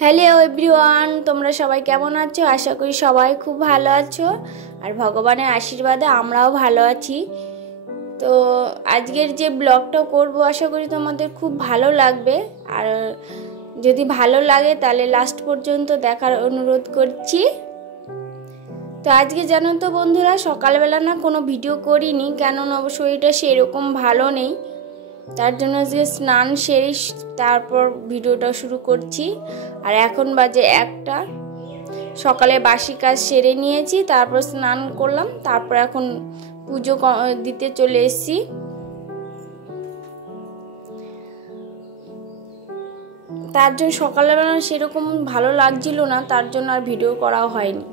Hello everyone, তোমরা সবাই কেমন আছো? আশা করি সবাই খুব ভালো আছো আর ভগবানের আশীর্বাদে আমরাও ভালো আছি। তো আজকের যে ব্লগটা করব আশা করি তোমাদের খুব ভালো লাগবে, আর যদি ভালো লাগে তাহলে লাস্ট পর্যন্ত দেখার অনুরোধ করছি। তো আজকে জানো তো বন্ধুরা, সকালবেলা না কোনো ভিডিও করিনি, কেননা শরীরটা সেরকম ভালো নেই। তার জন্য যে স্নান সেরে তারপর ভিডিওটা শুরু করছি। আর এখন বাজে 1টা। সকালে বাসি কাজ সেরে নিয়েছি, তারপর স্নান করলাম, তারপর এখন পুজো দিতে চলে এসেছি। তার জন্য সকালবেলা সেরকম ভালো লাগছিল না, তার জন্য আর ভিডিও করাও হয়নি।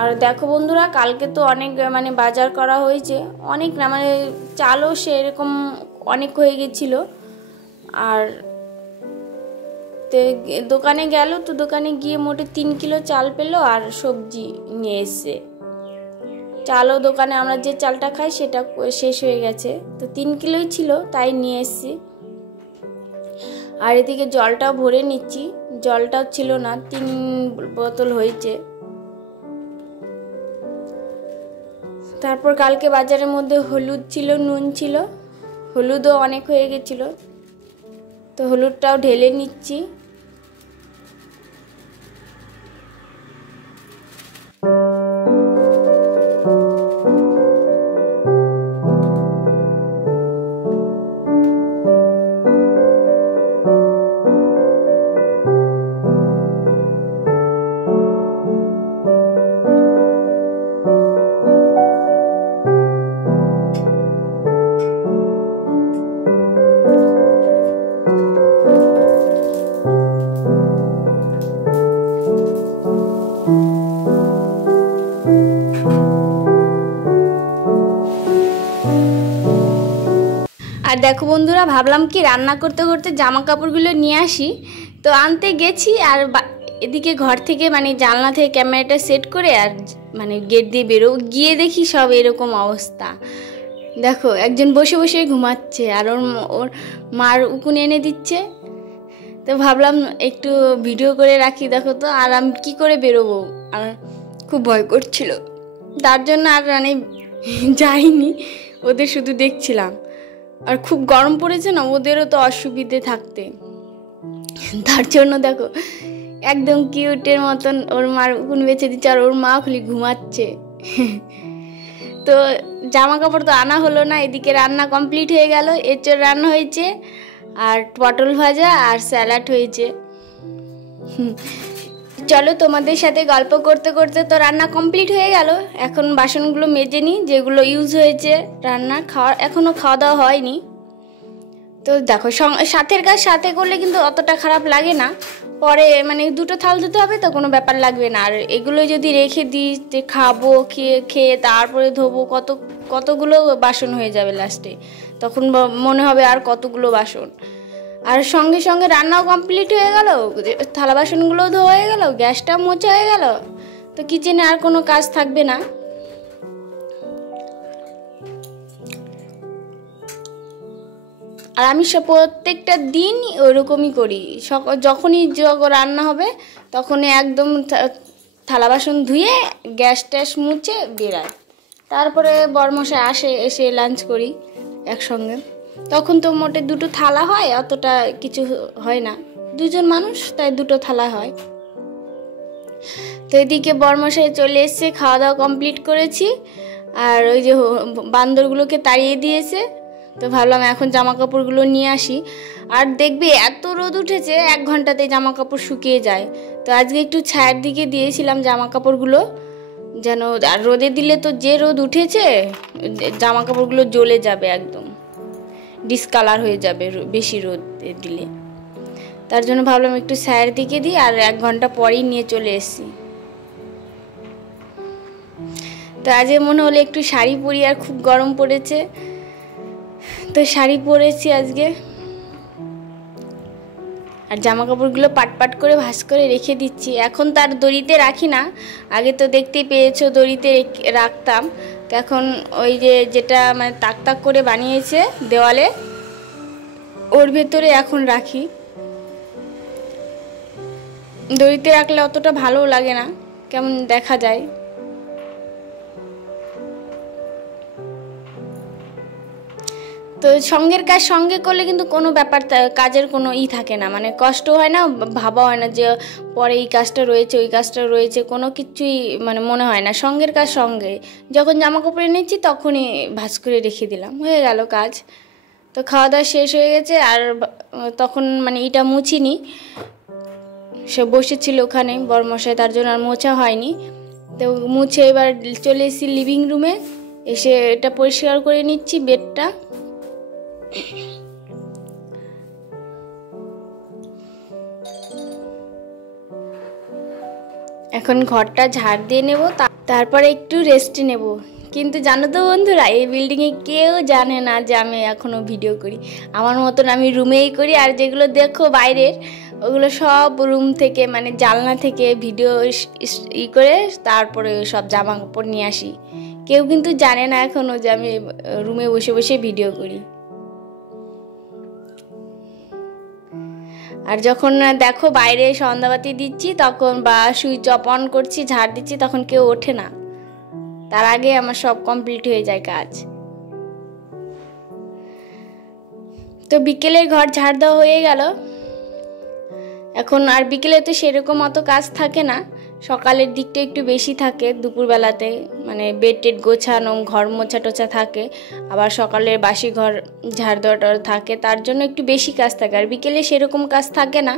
আর দেখো বন্ধুরা, কালকে তো অনেক বাজার করা হয়েছে, অনেক না চালও সেরকম অনেক হয়ে গেছিলো। আর দোকানে গেল, তো দোকানে গিয়ে মোটে 3 কিলো চাল পেলো আর সবজি নিয়ে এসছে। চালও দোকানে আমরা যে চালটা খাই সেটা শেষ হয়ে গেছে, তো 3 কিলোই ছিল, তাই নিয়ে এসছি। আর এদিকে জলটাও ভরে নিচ্ছি, জলটাও ছিল না, 3 বোতল হয়েছে। তারপর কালকে বাজারের মধ্যে হলুদ ছিল, নুন ছিল, হলুদও অনেক হয়ে গেছিলো, তো হলুদটাও ঢেলে নিচ্ছি। আর দেখো বন্ধুরা, ভাবলাম কি রান্না করতে করতে জামা কাপড়গুলো নিয়ে আসি, তো আনতে গেছি। আর এদিকে ঘর থেকে জানলা থেকে ক্যামেরাটা সেট করে আর গেট দিয়ে বেরো গিয়ে দেখি সব এরকম অবস্থা। দেখো একজন বসে বসে ঘুমাচ্ছে আর ওর মার উকুন এনে দিচ্ছে। তো ভাবলাম একটু ভিডিও করে রাখি। দেখো তো, আর আমি কী করে বেরোবো, আর খুব ভয় করছিল, তার জন্য আর যাইনি, ওদের শুধু দেখছিলাম। আর খুব গরম পড়েছে না, ওদেরও তো অসুবিধে থাকতে, তার জন্য দেখো একদম কিউটের মতন ওর মার উকুন বেছে দিচ্ছে, আর ওর মা খালি ঘুমাচ্ছে। তো জামা কাপড় তো আনা হলো না, এদিকে রান্না কমপ্লিট হয়ে গেল। এঁচোড় রান্না হয়েছে আর পটল ভাজা আর স্যালাড হয়েছে। চলো তোমাদের সাথে গল্প করতে করতে তো রান্না কমপ্লিট হয়ে গেল। এখন বাসনগুলো মেজে নিই, যেগুলো ইউজ হয়েছে রান্না। এখনও খাওয়া দাওয়া হয়নি। তো দেখো সাথের কাজ সাথে করলে কিন্তু অতটা খারাপ লাগে না, পরে দুটো থাল ধুতে হবে তো কোনো ব্যাপার লাগবে না। আর এগুলো যদি রেখে দিই যে খাবো, খেয়ে তারপরে ধোবো, কতগুলো বাসন হয়ে যাবে লাস্টে, তখন মনে হবে আর কতগুলো বাসন। আর সঙ্গে সঙ্গে রান্নাও কমপ্লিট হয়ে গেল, থালা বাসনগুলোও ধোয়া হয়ে গেল, গ্যাসটাও মোছা হয়ে গেল, তো কিচেনে আর কোনো কাজ থাকবে না। আর আমি প্রত্যেকটা দিন ওইরকমই করি, যখনই রান্না হবে তখনই একদম থালা বাসন ধুয়ে গ্যাস ট্যাস মুছে বেরাই, তারপরে বরমশাই এসে লাঞ্চ করি একসঙ্গে। তখন তো মোটে 2টো থালা হয়, অতটা কিছু হয় না, 2জন মানুষ তাই 2টো থালা হয়। তো এদিকে বরমশাই চলে এসছে, খাওয়া দাওয়া কমপ্লিট করেছি, আর ওই যে বান্দরগুলোকে তাড়িয়ে দিয়েছে। তো ভাবলাম এখন জামা কাপড়গুলো নিয়ে আসি। আর দেখবে এত রোদ উঠেছে, 1 ঘন্টাতে জামা কাপড় শুকিয়ে যায়। তো আজকে একটু ছায়ার দিকে দিয়েছিলাম জামা কাপড়গুলো, যেন আর রোদে দিলে তো যে রোদ উঠেছে জামা কাপড়গুলো জ্বলে যাবে, একদম ডিসকালার হয়ে যাবে বেশি রোদে দিলে। তার জন্য ভাবলাম একটু ছায়ার দিকে দিই, আর 1 ঘন্টা পরেই নিয়ে চলে এসেছি। তো আজকে মনে হলো একটু শাড়ি পরি, আর খুব গরম পড়েছে, তো শাড়ি পরেছি আজকে। আর জামা কাপড়গুলো পাট করে ভাঁজ করে রেখে দিচ্ছি। এখন তার দড়িতে রাখি না, আগে তো দেখতেই পেয়েছো দড়িতে রাখতাম, তো এখন ওই যেটা তাক করে বানিয়েছে দেওয়ালে, ওর ভেতরে এখন রাখি। দড়িতে রাখলে অতটা ভালো লাগে না, কেমন দেখা যায়। তো সঙ্গের কাজ সঙ্গে করলে কিন্তু কোনো ব্যাপার, কাজের কোনো থাকে না, মানে কষ্ট হয় না, ভাবা হয় না যে পরে এই কাজটা রয়েছে ওই কাজটা রয়েছে, কোনো কিছুই মানে মনে হয় না। সঙ্গের কাজ সঙ্গে, যখন জামা কাপড় এনেছি তখনই ভাঁজ করে রেখে দিলাম, হয়ে গেল কাজ। তো খাওয়া দাওয়া শেষ হয়ে গেছে, আর তখন মানে এটা মুছিনি, সে বসেছিল ওখানে বরমশাই, তার জন্য আর মোছা হয়নি। তো মুছে এবার চলে এসেছি লিভিং রুমে, এসে এটা পরিষ্কার করে নিচ্ছি বেডটা। এখন ঘরটা ঝাড় দিয়ে নেব, তারপরে একটু রেস্ট নেব। কিন্তু জানো তো বন্ধুরা, এই বিল্ডিংয়ে কেউ জানে না যে আমি এখনও ভিডিও করি। আমার মতন আমি রুমেই করি, আর যেগুলো দেখো বাইরের ওগুলো সব রুম থেকে, মানে জানলা থেকে ভিডিও করে তারপরে সব জামা কাপড় নিয়ে আসি। কেউ কিন্তু জানে না এখনও যে আমি রুমে বসে বসে ভিডিও করি। আর যখন দেখো বাইরে সন্ধ্যাবাতি দিচ্ছি তখন, বা সুইচ অন করছি, ঝাড় দিচ্ছি, তখন কেউ ওঠে না, তার আগে আমার সব কমপ্লিট হয়ে যায় কাজ। তো বিকেলের ঘর ঝাড় দেওয়া হয়ে গেল। এখন আর বিকেলে তো সেরকম অত কাজ থাকে না, সকালের দিকটা একটু বেশি থাকে, দুপুরবেলাতে মানে বেড টেড গোছানো, ঘর মোছা টোছা থাকে, আবার সকালের বাসি ঘর ঝাড় দেওয়াটা থাকে, তার জন্য একটু বেশি কাজ থাকে। আর বিকেলে সেরকম কাজ থাকে না।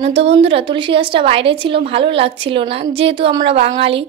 তো বন্ধুরা, তুলসী গাছটা বাইরে ছিল, ভালো লাগছিল না, যেহেতু আমরা বাঙালি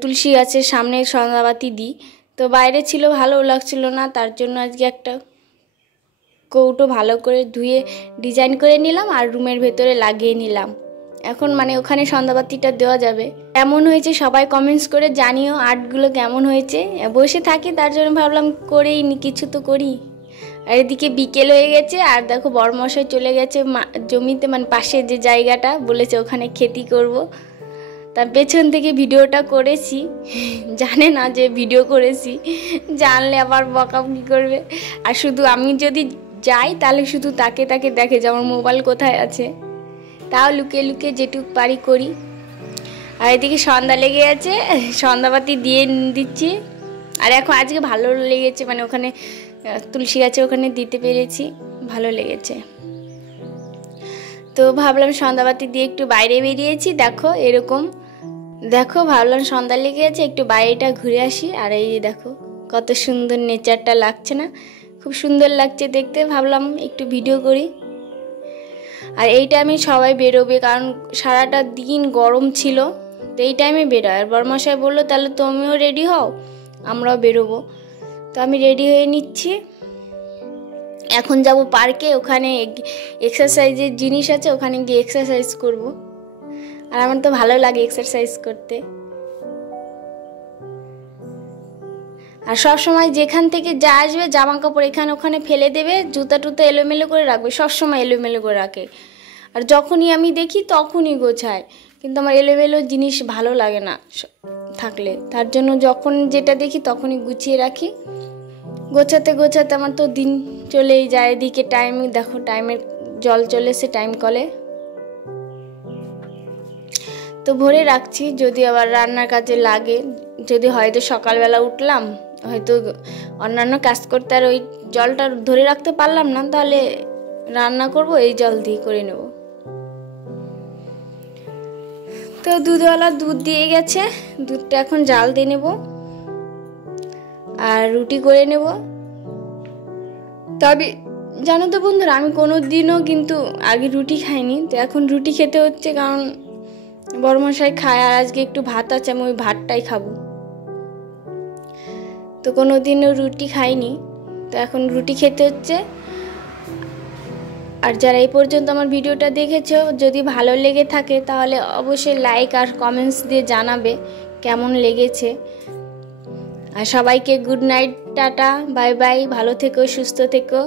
তুলসী গাছের সামনে সন্ধ্যাবাতি দিই, তো বাইরে ছিল, ভালো লাগছিল না, তার জন্য আজকে একটা কৌটো ভালো করে ধুয়ে ডিজাইন করে নিলাম আর রুমের ভেতরে লাগিয়ে নিলাম। এখন মানে ওখানে সন্ধ্যাবাতিটা দেওয়া যাবে। কেমন হয়েছে সবাই কমেন্টস করে জানিও, আর্টগুলো কেমন হয়েছে। বসে থাকি, তার জন্য ভাবলাম করেই নি, কিছু তো করি। আর এদিকে বিকেল হয়ে গেছে, আর দেখো বড়মশাই চলে গেছে জমিতে, মানে পাশে যে জায়গাটা বলেছে ওখানে খেতি করব। তার পেছন থেকে ভিডিওটা করেছি, জানে না যে ভিডিও করেছি, জানলে আবার বকাবকি করবে। আর শুধু আমি যদি যাই তাহলে শুধু তাকে তাকে দেখে যে আমার মোবাইল কোথায় আছে, তাও লুকিয়ে লুকিয়ে যেটুকু পারি করি। আর এদিকে সন্ধ্যা লেগে আছে, সন্ধ্যাবাতি দিয়ে দিচ্ছি। আর এখন আজকে ভালো লেগেছে, মানে ওখানে তুলসী গাছে ওখানে দিতে পেরেছি, ভালো লেগেছে। তো ভাবলাম সন্ধ্যাবাতি দিয়ে একটু বাইরে বেরিয়েছি, দেখো এরকম, দেখো ভাবলাম সন্ধ্যা লেগে আছে, একটু বাইরেটা ঘুরে আসি। আর এই দেখো কত সুন্দর নেচারটা লাগছে না, খুব সুন্দর লাগছে দেখতে, ভাবলাম একটু ভিডিও করি। আর এই টাইমে সবাই বেরোবে, কারণ সারাটা দিন গরম ছিল, তো এই টাইমে বেরোয়। আর বড়মশাই বললো তাহলে তুমিও রেডি হও, আমরাও বেরোবো। তো আমি রেডি হয়ে নিচ্ছি, এখন যাব পার্কে, ওখানে এক্সারসাইজের জিনিস আছে, ওখানে গিয়ে এক্সারসাইজ করব। আর আমার তো ভালো লাগে এক্সারসাইজ করতে। আর সব সময় যেখান থেকে যা আসবে জামা কাপড় এখানে ওখানে ফেলে দেবে, জুতা টুতা এলোমেলো করে রাখবে, সবসময় এলোমেলো করে রাখে। আর যখনই আমি দেখি তখনই গোছায়, কিন্তু আমার এলোমেলো জিনিস ভালো লাগে না থাকলে, তার জন্য যখন যেটা দেখি তখনই গুছিয়ে রাখি। গোছাতে গোছাতে আমার তো দিন চলেই যায়। এদিকে টাইম দেখো, টাইমের জল চলে এসে টাইম কলে, তো ভরে রাখছি যদি আবার রান্নার কাজে লাগে। যদি হয়তো সকালবেলা উঠলাম, হয়তো অন্যান্য কাজ করতে আর ওই জলটা ধরে রাখতে পারলাম না, তাহলে রান্না করব এই জল দিয়ে করে নেব। তো দুধওয়ালা দুধ দিয়ে গেছে, দুধটা এখন জাল দিয়ে নেব আর রুটি করে নেব। তবে জানো তো বন্ধুরা, আমি কোনো দিনও কিন্তু আগে রুটি খাইনি, তো এখন রুটি খেতে হচ্ছে, কারণ বড়মশাই খায় আর আজকে একটু ভাত আছে, আমি ওই ভাতটাই খাবো। তো কোনো দিনও রুটি খাইনি, তো এখন রুটি খেতে হচ্ছে। আর যারা এই পর্যন্ত আমার ভিডিওটা দেখেছো, যদি ভালো লেগে থাকে তাহলে অবশ্যই লাইক আর কমেন্টস দিয়ে জানাবে কেমন লেগেছে। আর সবাইকে good night, tata, bye bye, ভালো থেকো, সুস্থ থেকো।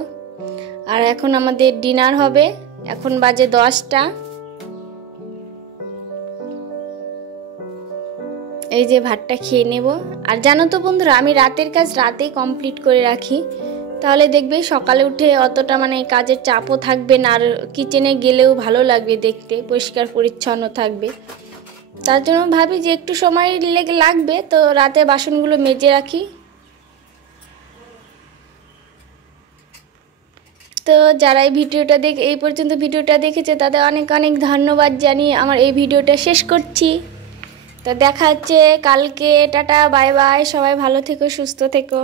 আর এখন আমাদের ডিনার হবে, এখন বাজে 10টা। এই যে ভাতটা খেয়ে নেব। আর জানো তো বন্ধুরা, আমি রাতের কাজ রাতেই কমপ্লিট করে রাখি, তাহলে দেখবে সকালে উঠে অতটা মানে কাজের চাপও থাকবে না, আর কিচেনে গেলেও ভালো লাগবে দেখতে, পরিষ্কার পরিচ্ছন্ন থাকবে। তার জন্য ভাবি যে একটু সময় লাগবে, তো রাতে বাসনগুলো মেজে রাখি। তো যারা এই ভিডিওটা এই পর্যন্ত ভিডিওটা দেখেছে তাদের অনেক অনেক ধন্যবাদ জানিয়ে আমার এই ভিডিওটা শেষ করছি। তো দেখা হচ্ছে কালকে, টাটা, বাই বাই, সবাই ভালো থেকো, সুস্থ থেকো।